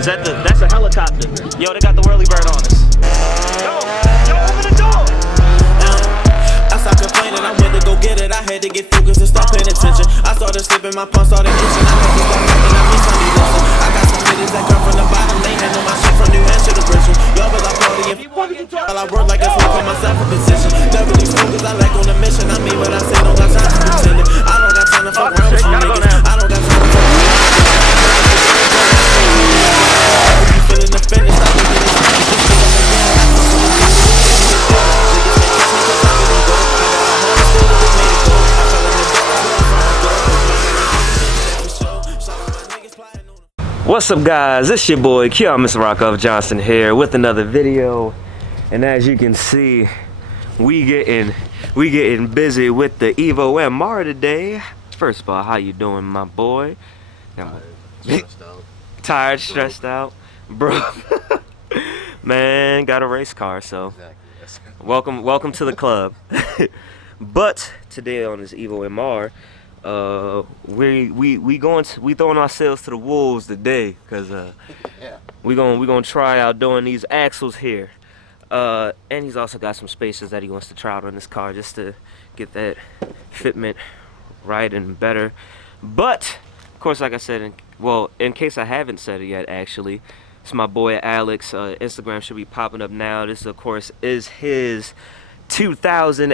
Is that that's a helicopter. Yo, they got the whirly bird on us. Yo, open the door. I stopped complaining, I went to go get it. I had to get focused and start paying attention. I started slipping, my palms started itching. I had to start thinking, I miss Sunday listen. I got some niggas that come from the bottom. They handle my shit from New Hampshire to Bristol. Y'all but I party and while I work like a slave, put myself in position. Never these focus, I like on the mission. I mean what I say, don't got time to pretend it. I don't got time to fuck around with you niggas. I don't got time to fuck around. You feeling the finish, stop looking at What's up, guys? It's your boy Mr. Rockoff Johnson here with another video, and as you can see, we getting busy with the Evo MR today. First of all, how you doing, my boy? Tired, stressed out, bro. Man, got a race car, so exactly, yes. welcome to the club. But today on this Evo MR, we throwing ourselves to the wolves today, cause yeah. we gonna try out doing these axles here, and he's also got some spacers that he wants to try out on this car just to get that fitment right and better. But of course, like I said, in case I haven't said it yet, actually, it's my boy Alex. Instagram should be popping up now. This of course is his 2010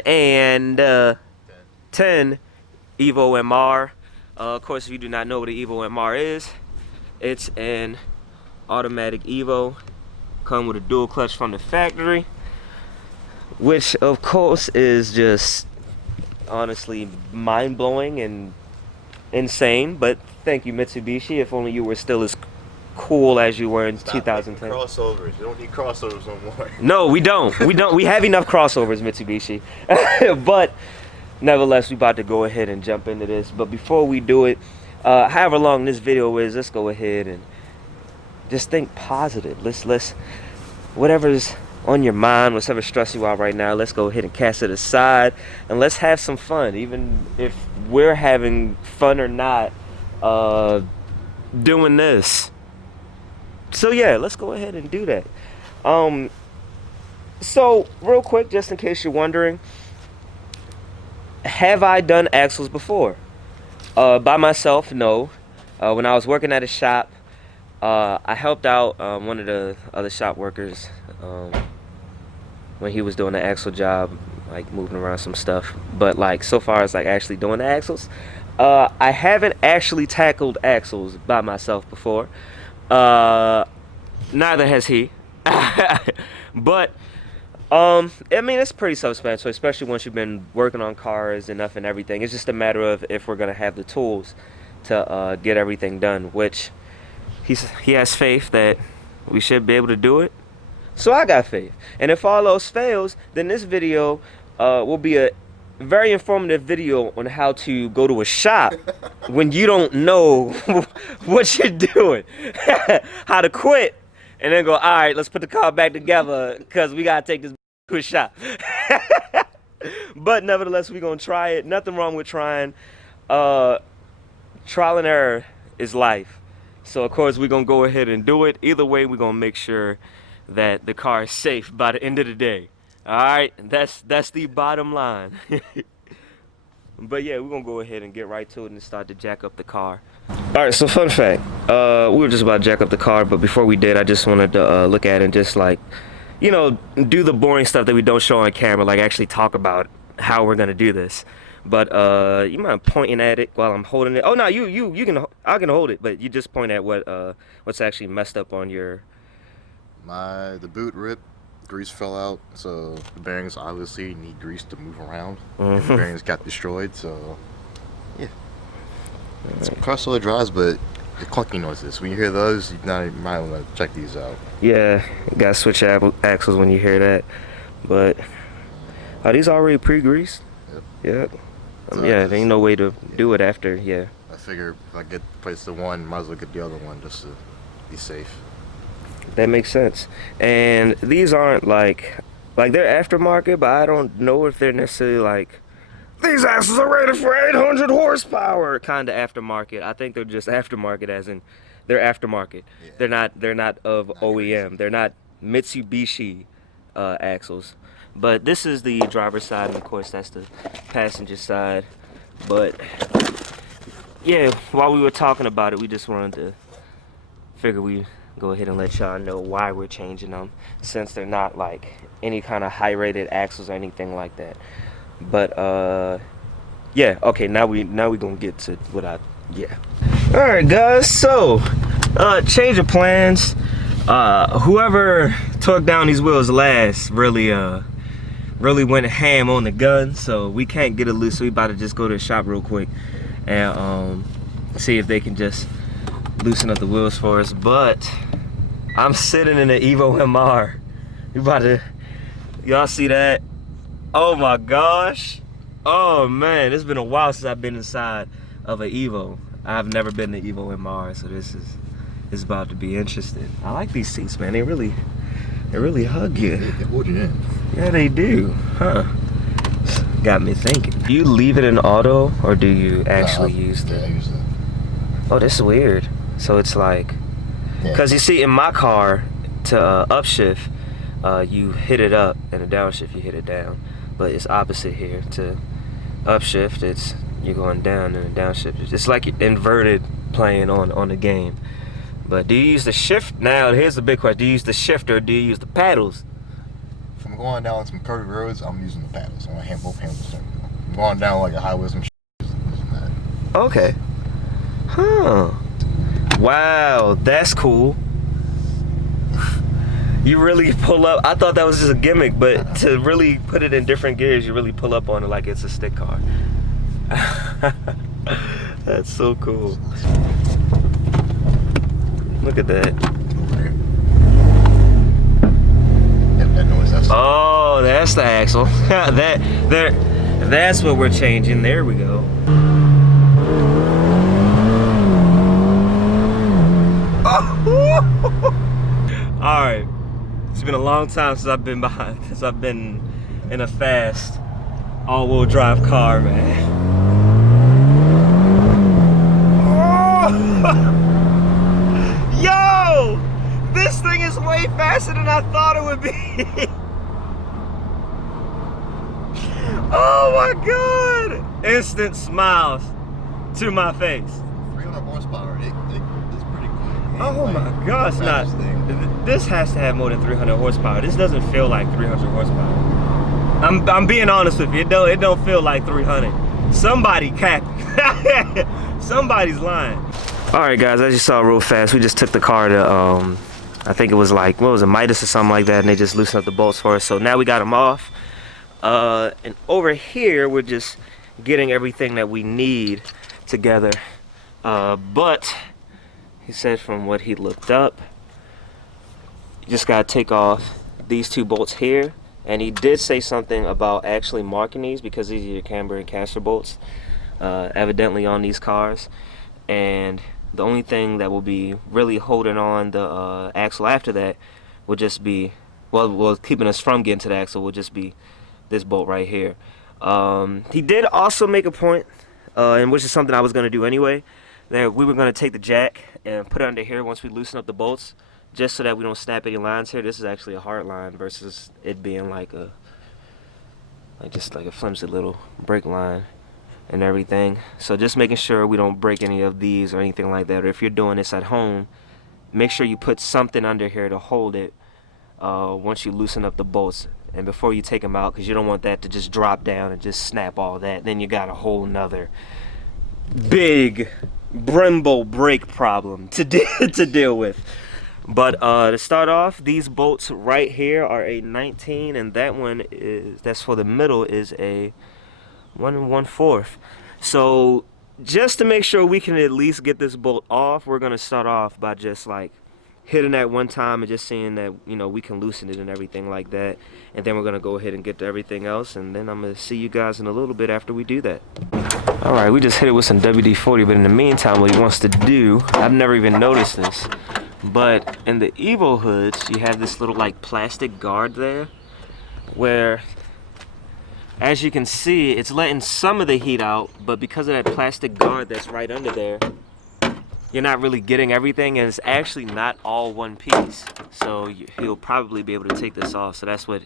Evo MR. Of course, if you do not know what an Evo MR is, it's an automatic Evo, come with a dual clutch from the factory, which of course is just honestly mind-blowing and insane. But thank you, Mitsubishi. If only you were still as cool as you were in 2010. Crossovers. You don't need crossovers no more. No, we don't. We have enough crossovers, Mitsubishi. But nevertheless, we about to go ahead and jump into this. But before we do it, however long this video is, let's go ahead and just think positive. Let's whatever's on your mind, whatever's stressing you out right now, let's go ahead and cast it aside and let's have some fun, even if we're having fun or not doing this. So yeah, let's go ahead and do that. So real quick, just in case you're wondering, have I done axles before? By myself, no. When I was working at a shop, I helped out one of the other shop workers when he was doing the axle job, like moving around some stuff. But like so far as like actually doing the axles, I haven't actually tackled axles by myself before. Neither has he. But I mean, it's pretty self-explanatory, especially once you've been working on cars enough and everything. It's just a matter of if we're gonna have the tools to get everything done, which he has faith that we should be able to do it. So I got faith, and if all else fails, then this video will be a very informative video on how to go to a shop when you don't know what you're doing, how to quit, and then go, all right, let's put the car back together because we gotta take this to a shop. But nevertheless, we're gonna try it. Nothing wrong with trying. Trial and error is life. So of course we're gonna go ahead and do it. Either way, we're gonna make sure that the car is safe by the end of the day. All right, that's the bottom line. But yeah, we're gonna go ahead and get right to it and start to jack up the car. All right, so fun fact, we were just about to jack up the car, but before we did, I just wanted to look at it and just like, you know, do the boring stuff that we don't show on camera, like actually talk about how we're gonna do this. But you mind pointing at it while I'm holding it? Oh no, you can, I can hold it, but you just point at what's actually messed up on your. The boot ripped, grease fell out, so the bearings obviously need grease to move around. Mm-hmm. The bearings got destroyed, so yeah. It's crossover drives, but the clunky noises. When you hear those, you might want to check these out. Yeah, you gotta switch axles when you hear that. But are these already pre-greased? Yep. Yeah. Yeah, there ain't no way to do it after. Yeah. I figure if I get place the one, might as well get the other one just to be safe. That makes sense. And these aren't like they're aftermarket, but I don't know if they're necessarily like, these axles are rated for 800 horsepower kind of aftermarket. I think they're just aftermarket as in they're aftermarket. Yeah. They're not of Not OEM. crazy. They're not Mitsubishi axles. But this is the driver's side, and of course that's the passenger side. But yeah, while we were talking about it, we just wanted to figure we go ahead and let y'all know why we're changing them, since they're not like any kind of high rated axles or anything like that. But yeah, okay, now we gonna get to what I yeah. Alright guys, so change of plans. Whoever took down these wheels last really went ham on the gun, so we can't get it loose, so we about to just go to the shop real quick and see if they can just loosen up the wheels for us. But I'm sitting in the Evo MR. We about to, y'all see that? Oh my gosh. Oh man, it's been a while since I've been inside of an Evo. I've never been to Evo MR, so this is about to be interesting. I like these seats, man. They really hug you. They hold you in. Yeah, they do, huh? Got me thinking. Do you leave it in auto, or do you actually use the? Yeah, I use it. Oh, this is weird. So it's like, because you see in my car, to upshift, you hit it up, and a downshift you hit it down. But it's opposite here. To upshift, it's you're going down, and a downshift. It's like inverted playing on the game. But do you use the shift? Now here's the big question: do you use the shifter, or do you use the paddles? If I'm going down some curvy roads, I'm using the paddles. I'm gonna have both handles. I'm going down like a highway, some using that. Okay. Huh. Wow, that's cool. You really pull up. I thought that was just a gimmick, but to really put it in different gears, you really pull up on it like it's a stick car. That's so cool. Look at that. Yep, that noise. Oh, that's the axle. That's what we're changing. There we go. All right. It's been a long time since I've been in a fast all-wheel drive car, man. Yo! This thing is way faster than I thought it would be. Oh my god! Instant smiles to my face. 300 horsepower. It's pretty quick. Oh my gosh, this has to have more than 300 horsepower. This doesn't feel like 300 horsepower. I'm being honest with you. It don't feel like 300. Somebody capping. Somebody's lying. All right, guys, as you saw real fast, we just took the car to I think it was like, what was it, Midas or something like that, and they just loosened up the bolts for us. So now we got them off. And over here, we're just getting everything that we need together. But he said from what he looked up, you just gotta take off these two bolts here. And he did say something about actually marking these, because these are your camber and caster bolts, evidently on these cars. And the only thing that will be really holding on the axle after that will just be, well, keeping us from getting to the axle will just be this bolt right here. He did also make a point, and which is something I was going to do anyway, that we were going to take the jack and put it under here once we loosen up the bolts, just so that we don't snap any lines here. This is actually a hard line versus it being like just like a flimsy little brake line and everything. So just making sure we don't break any of these or anything like that. Or if you're doing this at home, make sure you put something under here to hold it once you loosen up the bolts and before you take them out, because you don't want that to just drop down and just snap all that. Then you got a whole nother big Brembo brake problem to deal with. But to start off, these bolts right here are a 19, and that one that's for the middle is a 1 1/4. So just to make sure we can at least get this bolt off, we're gonna start off by just like hitting that one time and just seeing that, you know, we can loosen it and everything like that. And then we're gonna go ahead and get to everything else, and then I'm gonna see you guys in a little bit after we do that. All right, we just hit it with some WD-40, but in the meantime, what he wants to do, I've never even noticed this, but in the Evo hoods, you have this little like plastic guard there, where, as you can see, it's letting some of the heat out, but because of that plastic guard that's right under there, you're not really getting everything, and it's actually not all one piece. So he'll probably be able to take this off. So that's what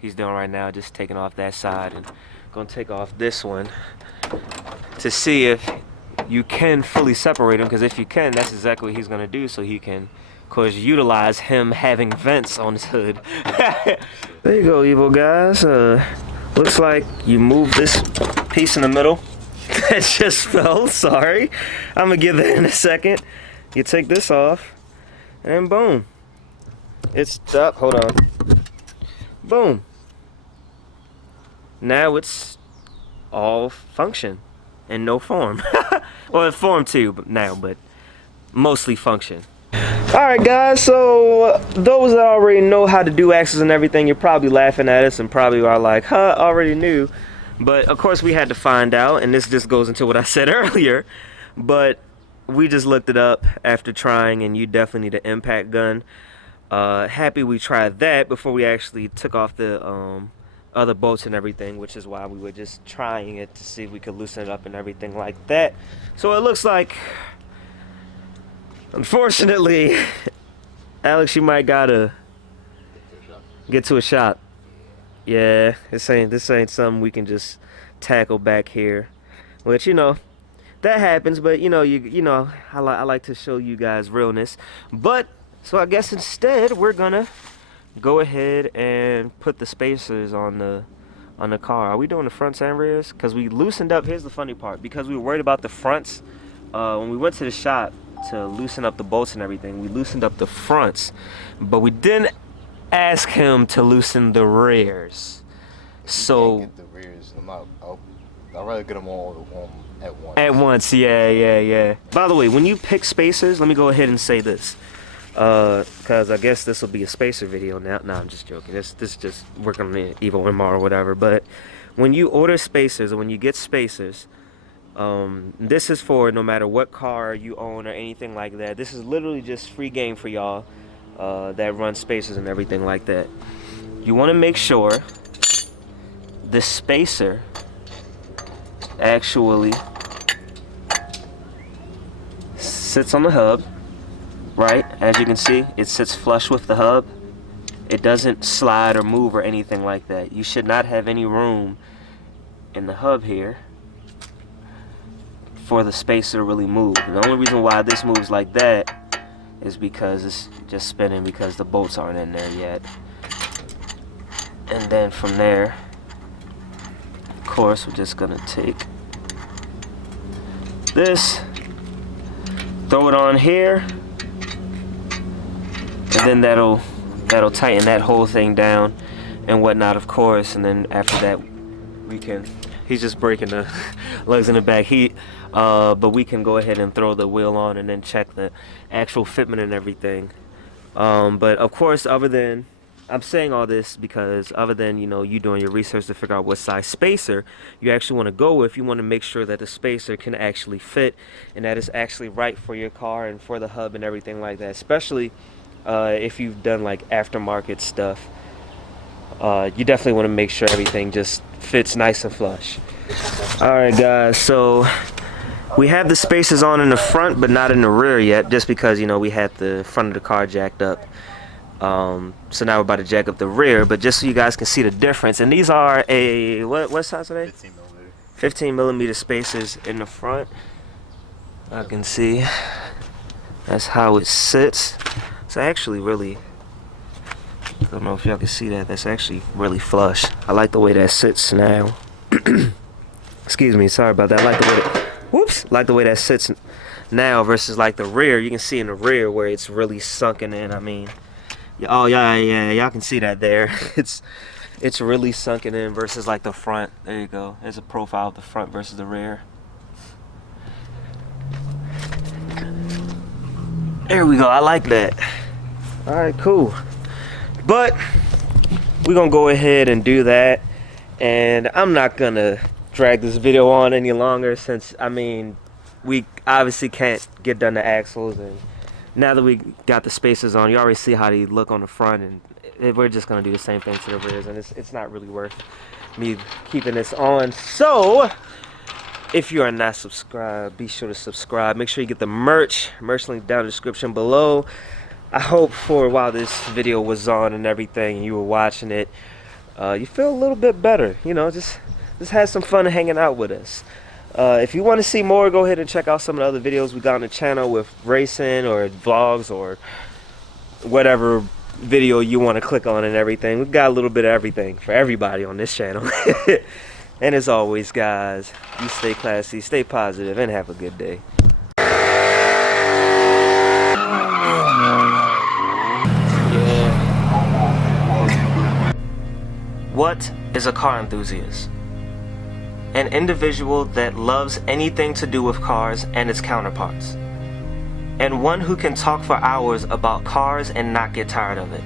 he's doing right now, just taking off that side and gonna take off this one to see if you can fully separate them, because if you can, that's exactly what he's gonna do, so he can, of course, utilize him having vents on his hood. There you go, evil guys. Looks like you move this piece in the middle. That just fell, sorry. I'm gonna get that in a second. You take this off, and boom. It's up, hold on. Boom. Now it's all function and no form. Well, it formed too now, but mostly function. Alright guys, so those that already know how to do axles and everything, you're probably laughing at us and probably are like, huh, already knew. But of course we had to find out, and this just goes into what I said earlier, but we just looked it up after trying, and you definitely need an impact gun. Happy we tried that before we actually took off the other bolts and everything, which is why we were just trying it to see if we could loosen it up and everything like that. So it looks like, unfortunately, Alex, you might gotta get to a shop. Yeah, this ain't something we can just tackle back here. Which, you know, that happens, but you know, I like to show you guys realness. But so I guess instead we're gonna go ahead and put the spacers on the car. Are we doing the fronts and rears? Because we loosened up, here's the funny part, because we were worried about the fronts. When we went to the shop to loosen up the bolts and everything, we loosened up the fronts, but we didn't ask him to loosen the rears. So Get the rears. I'd rather get them all at once. At once, yeah. By the way, when you pick spacers, let me go ahead and say this. Because I guess this will be a spacer video now. No, I'm just joking. This is just working on the Evo MR or whatever. But when you order spacers, or when you get spacers, this is for no matter what car you own or anything like that. This is literally just free game for y'all that run spacers and everything like that. You want to make sure the spacer actually sits on the hub. Right, as you can see, it sits flush with the hub. It doesn't slide or move or anything like that. You should not have any room in the hub here for the spacer to really move. The only reason why this moves like that is because it's just spinning, because the bolts aren't in there yet. And then from there, of course, we're just gonna take this, throw it on here, and then that'll tighten that whole thing down and whatnot, of course. And then after that, we can, he's just breaking the legs in the back. But we can go ahead and throw the wheel on and then check the actual fitment and everything. But of course, other than, I'm saying all this because other than, you know, you doing your research to figure out what size spacer you actually want to go with, you want to make sure that the spacer can actually fit and that it's actually right for your car and for the hub and everything like that. Especially if you've done like aftermarket stuff, you definitely want to make sure everything just fits nice and flush. Alright guys, so we have the spacers on in the front but not in the rear yet, just because, you know, we had the front of the car jacked up. So now we're about to jack up the rear, but just so you guys can see the difference. And these are a, what size are they? 15 millimeter. 15 millimeter spacers in the front. I can see that's how it sits. It's actually really, I don't know if y'all can see that, that's actually really flush. I like the way that sits now. Excuse me, sorry about that. I like the way that, like the way that sits now versus like the rear. You can see in the rear where it's really sunken in. I mean, oh yeah, y'all can see that there. It's really sunken in versus like the front. There you go. There's a profile of the front versus the rear. There we go. I like that. All right, cool. But we're gonna go ahead and do that, and I'm not gonna drag this video on any longer, since I mean we obviously can't get done the axles, and now that we got the spacers on, you already see how they look on the front, and we're just gonna do the same thing to the rears, and it's not really worth me keeping this on. So If you are not subscribed, be sure to subscribe. Make sure you get the merch link down in the description below. I hope for while this video was on and everything, you were watching it, you feel a little bit better. You know, just had some fun hanging out with us. If you want to see more, go ahead and check out some of the other videos we got on the channel with racing or vlogs or whatever video you want to click on and everything. We've got a little bit of everything for everybody on this channel. And as always, guys, you stay classy, stay positive, and have a good day. What is a car enthusiast? An individual that loves anything to do with cars and its counterparts, and one who can talk for hours about cars and not get tired of it.